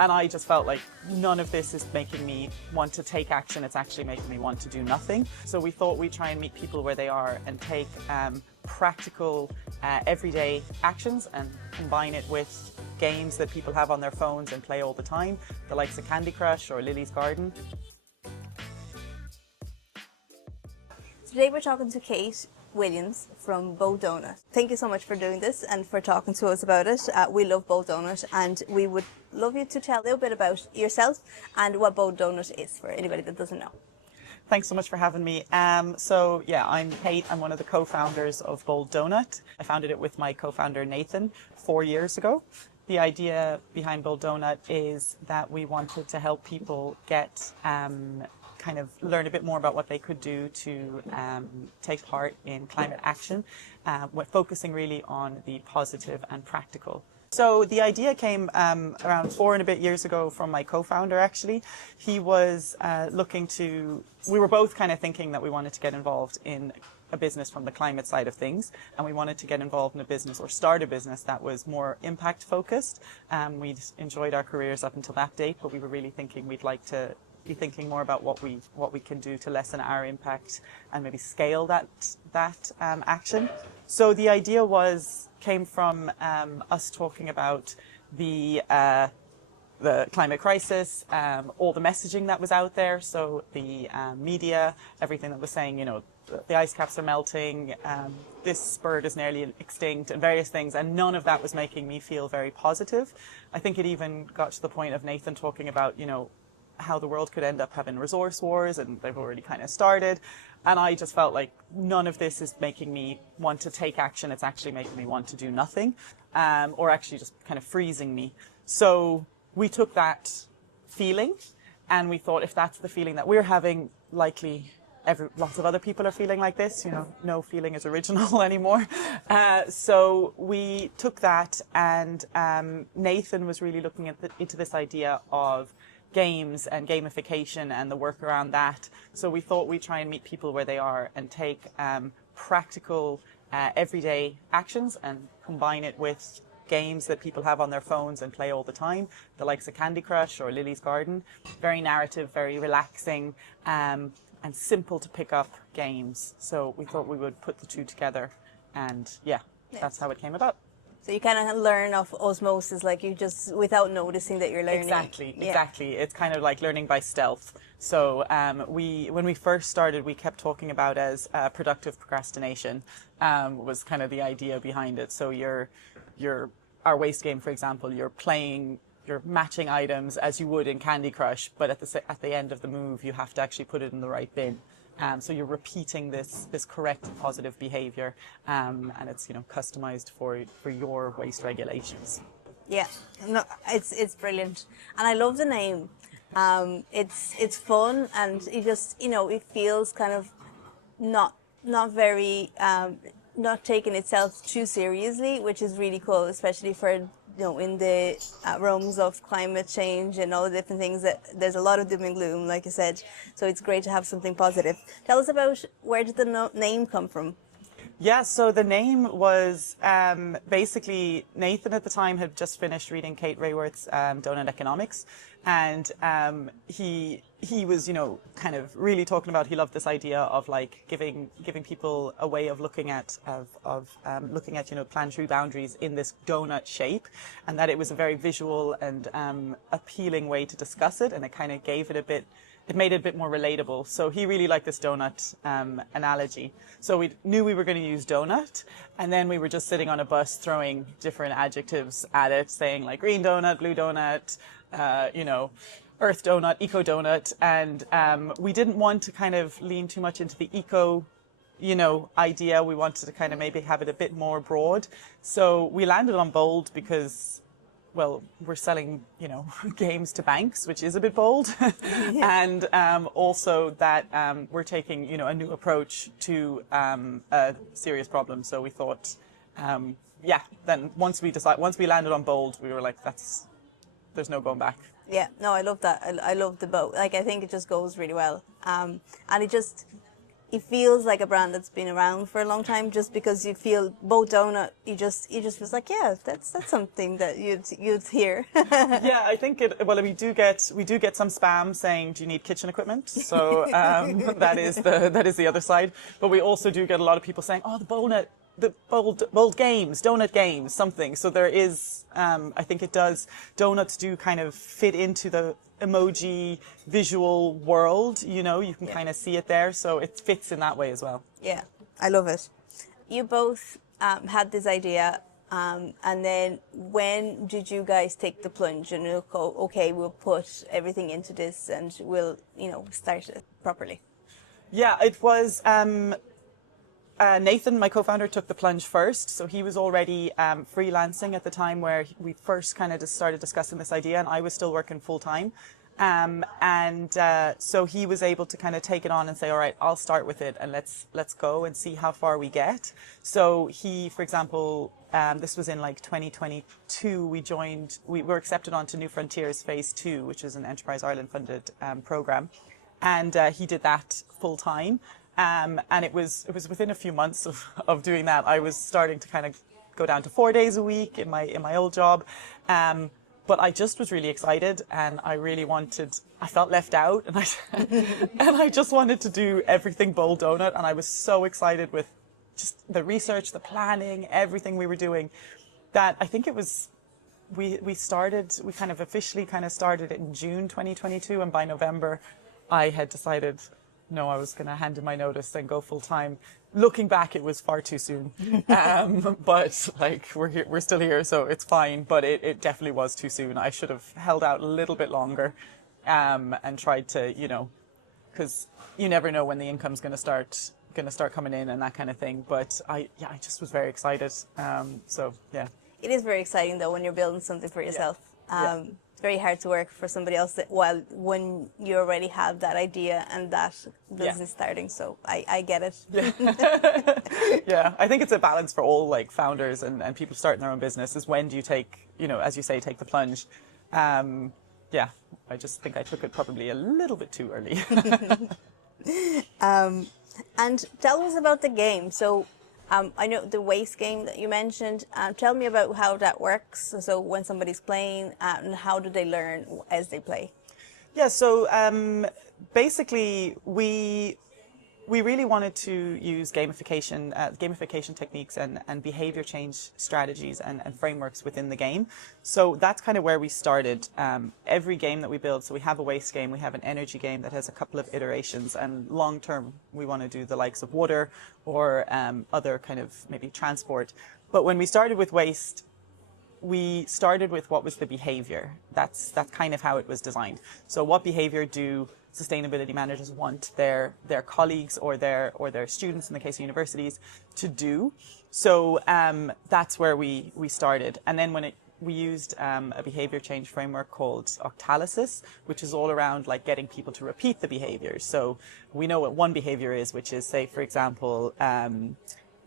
And I just felt like none of this is making me want to take action. It's actually making me want to do nothing. So we thought we'd try and meet people where they are and take practical, everyday actions and combine it with games that people have on their phones and play all the time, the likes of Candy Crush or Lily's Garden. Today we're talking to Kate Williams from Bow Donut. Thank you so much for doing this and for talking to us about it. We love Bow Donut, and we would love you to tell a little bit about yourself and what Bow Donut is for anybody that doesn't know. Thanks so much for having me. So yeah, I'm Kate. I'm one of the co-founders of Bow Donut. I founded it with my co-founder Nathan 4 years ago. The idea behind Bow Donut is that we wanted to help people get kind of learn a bit more about what they could do to take part in climate action, focusing really on the positive and practical. So the idea came around 4 and a bit years ago from my co-founder, actually. He was we were both kind of thinking that we wanted to get involved in a business from the climate side of things, and we wanted to get involved in a business or start a business that was more impact focused. We'd enjoyed our careers up until that date, but we were really thinking we'd like to be thinking more about what we can do to lessen our impact and maybe scale that action. So the idea came from us talking about the climate crisis, all the messaging that was out there. So the media, everything that was saying, you know, the ice caps are melting, this bird is nearly extinct, and various things, and none of that was making me feel very positive. I think it even got to the point of Nathan talking about, you know, how the world could end up having resource wars, and they've already kind of started. And I just felt like none of this is making me want to take action. It's actually making me want to do nothing, or actually just kind of freezing me. So we took that feeling and we thought, if that's the feeling that we're having, likely lots of other people are feeling like this. You know, no feeling is original anymore. So we took that, and Nathan was really looking into this idea of games and gamification and the work around that. So we thought we'd try and meet people where they are and take practical, everyday actions and combine it with games that people have on their phones and play all the time, the likes of Candy Crush or Lily's Garden. Very narrative, very relaxing, and simple to pick up games. So we thought we would put the two together, and yeah, that's how it came about. So you kind of learn off osmosis, like you just, without noticing that you're learning. Exactly. It's kind of like learning by stealth. So when we first started, we kept talking about as productive procrastination was kind of the idea behind it. So our waste game, for example, you're matching items as you would in Candy Crush, but at the end of the move, you have to actually put it in the right bin. So you're repeating this correct positive behaviour, and it's, you know, customized for your waste regulations. Yeah, no, it's brilliant, and I love the name. It's fun, and it just, you know, it feels kind of not very not taking itself too seriously, which is really cool, especially for, you know, in the realms of climate change and all the different things, that there's a lot of doom and gloom, like I said. So it's great to have something positive. Tell us about, where did the name come from? Yeah, so the name was basically, Nathan at the time had just finished reading Kate Raworth's Donut Economics, and he was, you know, kind of really talking about, he loved this idea of like giving people a way of looking at looking at, you know, planetary boundaries in this donut shape, and that it was a very visual and appealing way to discuss it, and it kind of gave it it made it a bit more relatable. So he really liked this donut analogy. So we knew we were going to use donut, and then we were just sitting on a bus throwing different adjectives at it, saying like green donut, blue donut, you know, earth donut, eco donut, and we didn't want to kind of lean too much into the eco, you know, idea. We wanted to kind of maybe have it a bit more broad. So we landed on bold because, well, we're selling, you know, games to banks, which is a bit bold. And also that we're taking, you know, a new approach to a serious problem. So we thought, yeah, then once we landed on bold, we were like, there's no going back. Yeah, no, I love that. I love the boat. Like, I think it just goes really well. And it just, it feels like a brand that's been around for a long time, just because you feel Bold Donut, you just feels like, yeah, that's something that you'd hear. Yeah, I think well, we do get some spam saying, do you need kitchen equipment? So that is the other side. But we also do get a lot of people saying, oh, the bold games, donut games, something. So there is, I think it does, donuts do kind of fit into the emoji visual world, you know, you can kind of see it there. So it fits in that way as well. Yeah, I love it. You both had this idea, and then when did you guys take the plunge and go, okay, we'll put everything into this and we'll, start it properly? Yeah, it was Nathan, my co-founder, took the plunge first. So he was already freelancing at the time where we first kind of just started discussing this idea, and I was still working full time. So he was able to kind of take it on and say, all right, I'll start with it and let's go and see how far we get. So he, for example, this was in like 2022, we were accepted onto New Frontiers Phase 2, which is an Enterprise Ireland funded program. And he did that full time. And it was within a few months of doing that, I was starting to kind of go down to 4 days a week in my old job. But I just was really excited, and I really I felt left out, and I just wanted to do everything Bold Donut, and I was so excited with just the research, the planning, everything we were doing, that I think it was, we kind of officially started it in June 2022, and by November I had decided, no, I was going to hand in my notice and go full time. Looking back, it was far too soon. But like we're still here, so it's fine. But it definitely was too soon. I should have held out a little bit longer, and tried to, because you never know when the income's going to start coming in and that kind of thing. But I just was very excited. So yeah. It is very exciting though when you're building something for yourself. Yeah. It's very hard to work for somebody else when you already have that idea and that business starting. So I get it. Yeah. Yeah, I think it's a balance for all like founders and people starting their own business, is when do you take, as you say, take the plunge. Yeah, I just think I took it probably a little bit too early. And tell us about the game. So I know the waste game that you mentioned. Tell me about how that works. So when somebody's playing, and how do they learn as they play? Yeah, so basically we really wanted to use gamification techniques and behavior change strategies and frameworks within the game. So that's kind of where we started. Every game that we build, so we have a waste game, we have an energy game that has a couple of iterations, and long term we want to do the likes of water or other kind of maybe transport. But when we started with waste, we started with what was the behavior. That's kind of how it was designed. So what behavior do sustainability managers want their colleagues or their students, in the case of universities, to do? So that's where we started. And then we used a behavior change framework called Octalysis, which is all around like getting people to repeat the behaviors. So we know what one behavior is, which is, say, for example,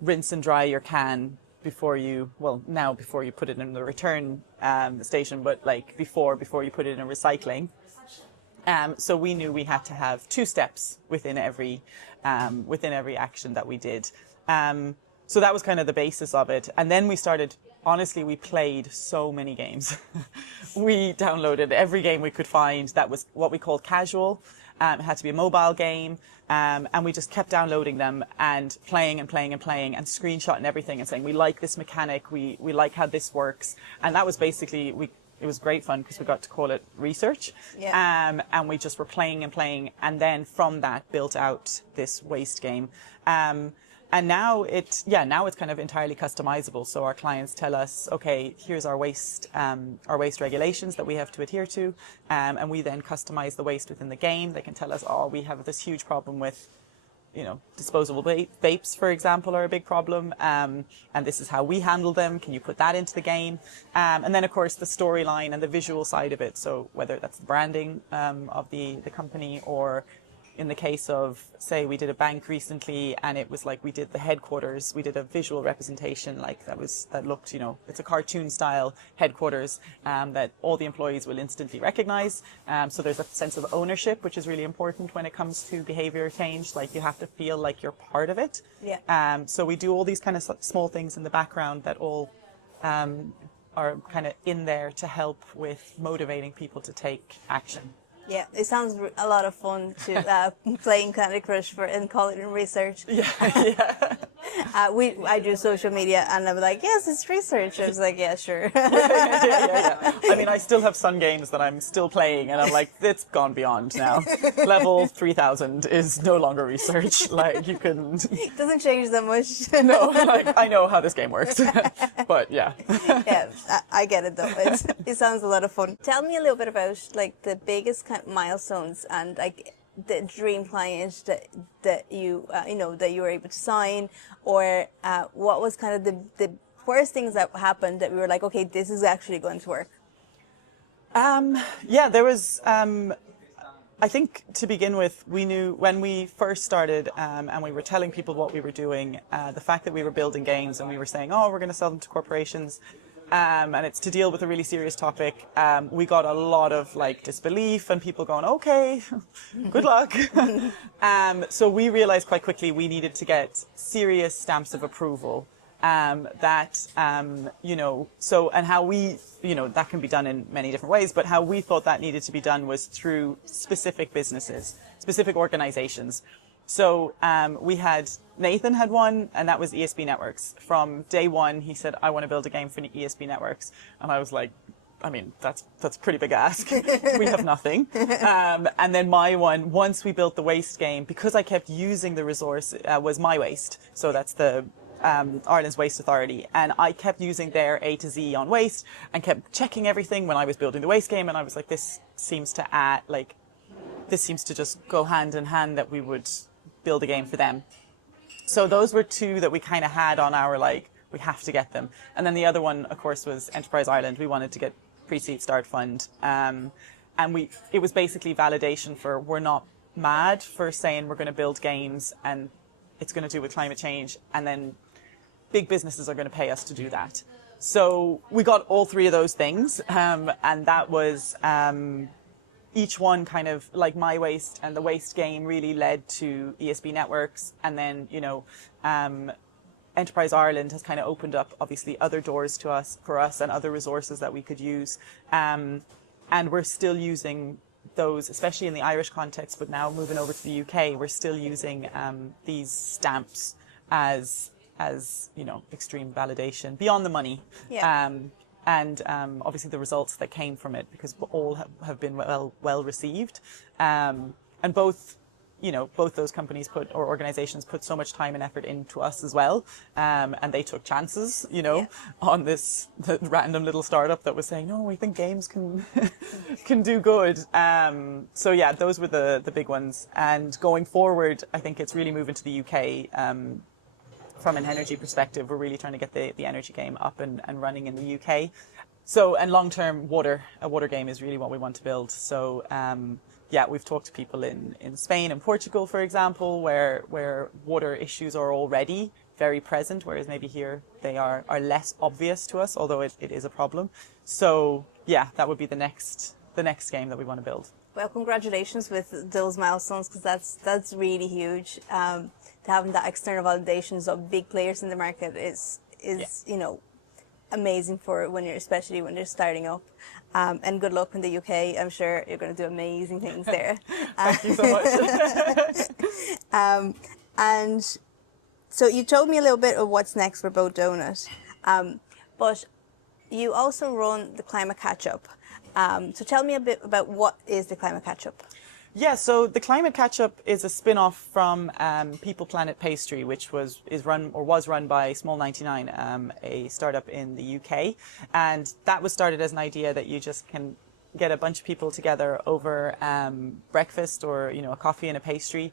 rinse and dry your can before you put it in the return station, but like before you put it in recycling. So we knew we had to have 2 steps within every action that we did. So that was kind of the basis of it. And then we started, honestly, we played so many games. We downloaded every game we could find that was what we called casual. It had to be a mobile game. And we just kept downloading them and playing and screenshotting everything and saying, we like this mechanic, we like how this works. And that was basically, it was great fun because we got to call it research. Yeah. And we just were playing, and then from that built out this waste game. And now it's kind of entirely customizable. So our clients tell us, okay, here's our waste regulations that we have to adhere to. And we then customize the waste within the game. They can tell us, oh, we have this huge problem with, disposable vapes, for example, are a big problem. And this is how we handle them. Can you put that into the game? And then, of course, the storyline and the visual side of it. So whether that's the branding of the company or in the case of, say, we did a bank recently, and it was like we did the headquarters, we did a visual representation, like that looked, it's a cartoon style headquarters that all the employees will instantly recognize. So there's a sense of ownership, which is really important when it comes to behavior change. Like, you have to feel like you're part of it. Yeah. So we do all these kind of small things in the background that all are kind of in there to help with motivating people to take action. Yeah, it sounds a lot of fun to playing Candy Crush and call it research. Yeah, yeah. I do social media, and I'm like, yes, it's research. I was like, yeah, sure. Yeah. I mean, I still have some games that I'm still playing, and I'm like, it's gone beyond now. Level 3000 is no longer research. Like, you can. It doesn't change that much. No, like, I know how this game works, but yeah. Yeah, I get it though. It sounds a lot of fun. Tell me a little bit about like the biggest kind of milestones and like the dream client that you that you were able to sign, or what was kind of the worst things that happened that we were like, okay, this is actually going to work. Yeah, there was. I think to begin with, we knew when we first started and we were telling people what we were doing, the fact that we were building games and we were saying, oh, we're going to sell them to corporations, and it's to deal with a really serious topic. We got a lot of like disbelief and people going, okay, good luck. So we realized quite quickly we needed to get serious stamps of approval. And how we, that can be done in many different ways, but how we thought that needed to be done was through specific businesses, specific organizations. So Nathan had one, and that was ESB Networks. From day one, he said, I want to build a game for ESB Networks. And I was like, I mean, that's a pretty big ask. We have nothing. And then my one, once we built the waste game, because I kept using the resource, was My Waste. So that's the Ireland's Waste Authority, and I kept using their A to Z on waste and kept checking everything when I was building the waste game, and I was like, this seems to just go hand in hand that we would build a game for them. So those were two that we kind of had on our like, we have to get them. And then the other one, of course, was Enterprise Ireland. We wanted to get pre-seed start fund, and it was basically validation for, we're not mad for saying we're going to build games and it's going to do with climate change, and then big businesses are going to pay us to do that. So we got all three of those things, and that was each one kind of like My Waste and the Waste game really led to ESB Networks, and then Enterprise Ireland has kind of opened up obviously other doors for us and other resources that we could use, and we're still using those, especially in the Irish context, but now moving over to the UK, we're still using these stamps as extreme validation beyond the money. Yeah. And obviously the results that came from it, because all have been well received. And both those companies or organizations put so much time and effort into us as well. And they took chances, on the random little startup that was saying, no, we think games can do good. So yeah, those were the big ones. And going forward, I think it's really moving to the UK. From an energy perspective, we're really trying to get the energy game up and running in the UK. So, and long-term a water game is really what we want to build. So, we've talked to people in Spain and Portugal, for example, where water issues are already very present, whereas maybe here they are less obvious to us, although it is a problem. So, yeah, that would be the next game that we want to build. Well, congratulations with those milestones, because that's really huge. To having that external validations of big players in the market is amazing for especially when you're starting up. And good luck in the UK. I'm sure you're going to do amazing things there. Thank you so much. And so you told me a little bit of what's next for Boat Donut, but you also run the Climate Catch-Up. So tell me a bit about what is the Climate Catch-Up. Yeah, so the Climate Catch-Up is a spin-off from People Planet Pastry, which was run by Small 99, a startup in the UK. And that was started as an idea that you just can get a bunch of people together over breakfast or, a coffee and a pastry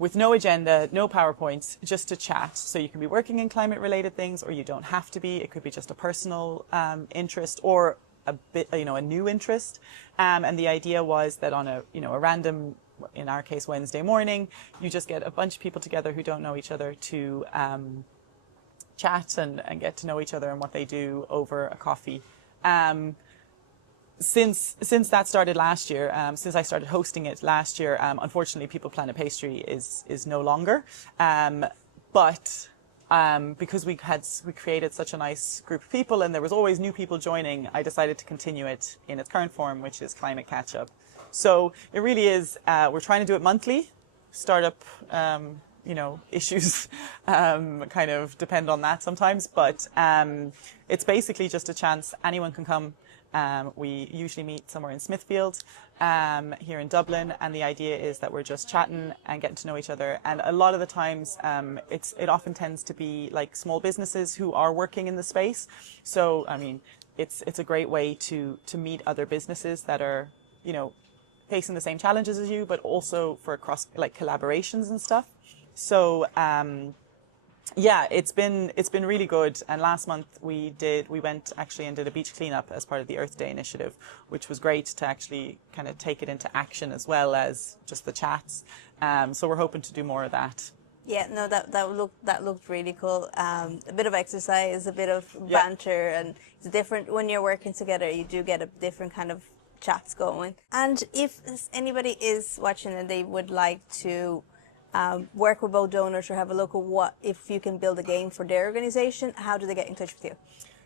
with no agenda, no PowerPoints, just to chat. So you can be working in climate-related things, or you don't have to be. It could be just a personal interest or a bit, a new interest. And the idea was that on a random in our case, Wednesday morning. You just get a bunch of people together who don't know each other to chat and get to know each other and what they do over a coffee. Since that started last year, since I started hosting it last year, unfortunately, People Planet Pastry is no longer. But because we created such a nice group of people and there was always new people joining, I decided to continue it in its current form, which is Climate Catch Up. So it really is. We're trying to do it monthly. Startup, issues kind of depend on that sometimes, but it's basically just a chance. Anyone can come. We usually meet somewhere in Smithfield, here in Dublin, and the idea is that we're just chatting and getting to know each other. And a lot of the times, it often tends to be like small businesses who are working in the space. So, I mean, it's a great way to meet other businesses that are, facing the same challenges as you, but also for collaborations and stuff. So, yeah, it's been really good. And last month we went actually and did a beach cleanup as part of the Earth Day initiative, which was great to actually kind of take it into action as well as just the chats. So we're hoping to do more of that. Yeah, no, that looked really cool. A bit of exercise, a bit of banter, and it's different when you're working together. You do get a different kind of chats going. And if anybody is watching and they would like to work with Bold Donut or have a look at if you can build a game for their organization, how do they get in touch with you?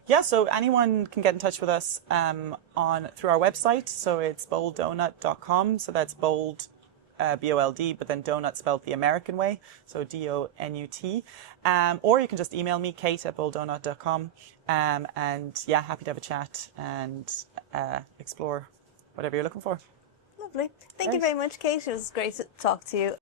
Yeah, so anyone can get in touch with us through our website. So it's bolddonut.com. So that's bold, B-O-L-D, but then donut spelled the American way, so D-O-N-U-T. Or you can just email me, kate@bolddonut.com. And yeah, happy to have a chat and explore whatever you're looking for. Lovely. Thank you very much, Kate. It was great to talk to you.